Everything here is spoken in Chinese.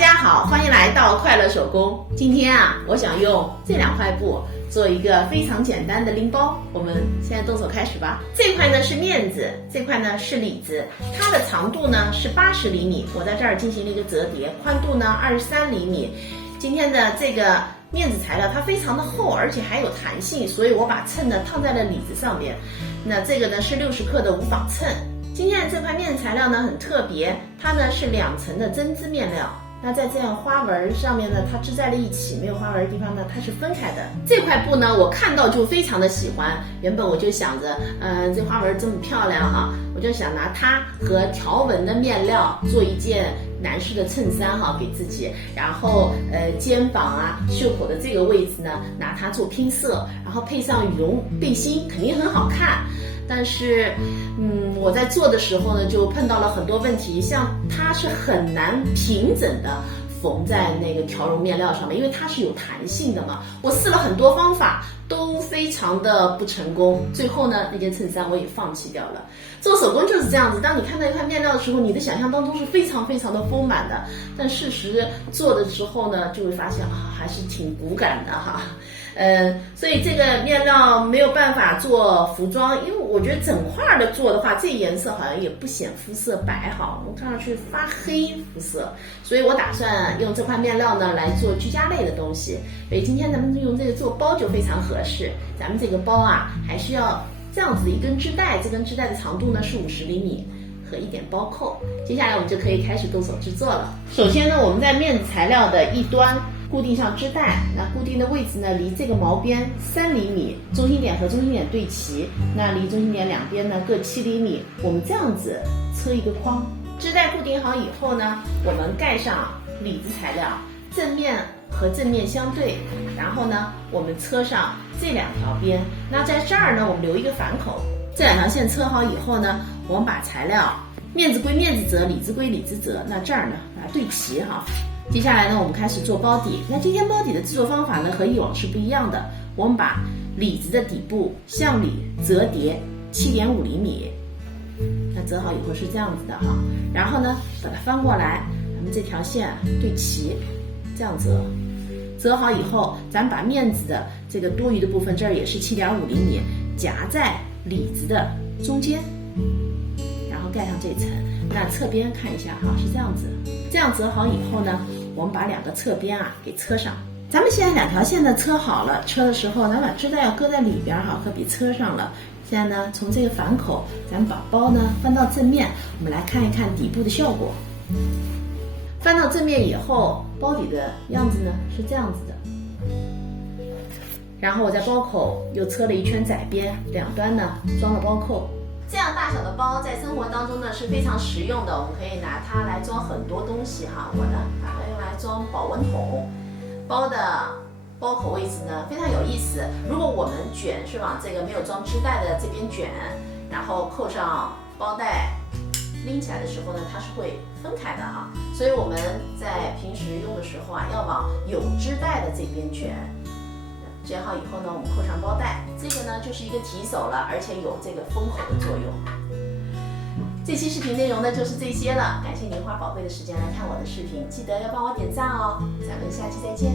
家好，欢迎来到快乐手工。今天我想用这2块布做一个非常简单的拎包。我们现在动手开始吧。这块呢是面子，这块呢是里子，它的长度呢是80厘米，我在这儿进行了一个折叠，宽度呢23厘米。今天的这个面子材料它非常的厚，而且还有弹性，所以我把秤呢烫在了里子上面。那这个呢是60克的无纺秤。今天的这块面材料呢很特别，它呢是2层的针织面料。那在这样花纹上面呢，它织在了一起，没有花纹的地方呢，它是分开的。这块布呢，我看到就非常的喜欢。原本我就想着，这花纹这么漂亮哈，我就想拿它和条纹的面料做一件男士的衬衫哈，给自己。然后肩膀袖口的这个位置呢，拿它做拼色，然后配上羽绒背心，肯定很好看。但是，我在做的时候呢，就碰到了很多问题，像它是很难平整的缝在那个条绒面料上面，因为它是有弹性的嘛。我试了很多方法，都非常的不成功。最后呢，那件衬衫我也放弃掉了。做手工就是这样子，当你看到一块面料的时候，你的想象当中是非常非常的丰满的，但事实做的时候呢，就会发现还是挺骨感的哈。所以这个面料没有办法做服装，因为我觉得整块的做的话，这颜色好像也不显肤色白哈，我看上去发黑肤色，所以我打算用这块面料呢来做居家类的东西。所以今天咱们用这个做包就非常合适。咱们这个包还需要这样子的一根织带，这根织带的长度呢是50厘米。和一点包扣，接下来我们就可以开始动手制作了。首先呢，我们在面子材料的一端固定上织带，那固定的位置呢，离这个毛边3厘米，中心点和中心点对齐，那离中心点两边呢各7厘米。我们这样子车一个框，织带固定好以后呢，我们盖上里子材料，正面和正面相对，然后呢，我们车上这2条边。那在这儿呢，我们留一个反口。这2条线车好以后呢，我们把材料面子归面子折，里子归里子折，那这儿呢把它对齐哈。接下来呢，我们开始做包底。那今天包底的制作方法呢和以往是不一样的，我们把里子的底部向里折叠7.5厘米，那折好以后是这样子的哈。然后呢，把它翻过来，咱们这条线对齐，这样折。折好以后，咱们把面子的这个多余的部分，这儿也是7.5厘米，夹在里子的中间，然后盖上这层。那侧边看一下哈，是这样子。这样折好以后呢，我们把2个侧边给车上。咱们现在2条线呢车好了，车的时候咱把织带要搁在里边哈，可比车上了。现在呢，从这个反口，咱们把包呢翻到正面，我们来看一看底部的效果。翻到正面以后，包底的样子呢是这样子的。然后我在包口又车了一圈窄边，两端呢装了包扣。这样大小的包在生活当中呢是非常实用的，我们可以拿它来装很多东西哈。我呢把它用来装保温桶。包的包口位置呢非常有意思，如果我们卷是往这个没有装织带的这边卷，然后扣上包带，拎起来的时候呢它是会分开的哈。所以我们在平时用的时候要往有织带的这边卷。卷好以后呢，我们扣上包带，这个呢就是一个提手了，而且有这个封口的作用。这期视频内容呢就是这些了，感谢您花宝贵的时间来看我的视频，记得要帮我点赞哦。咱们下期再见。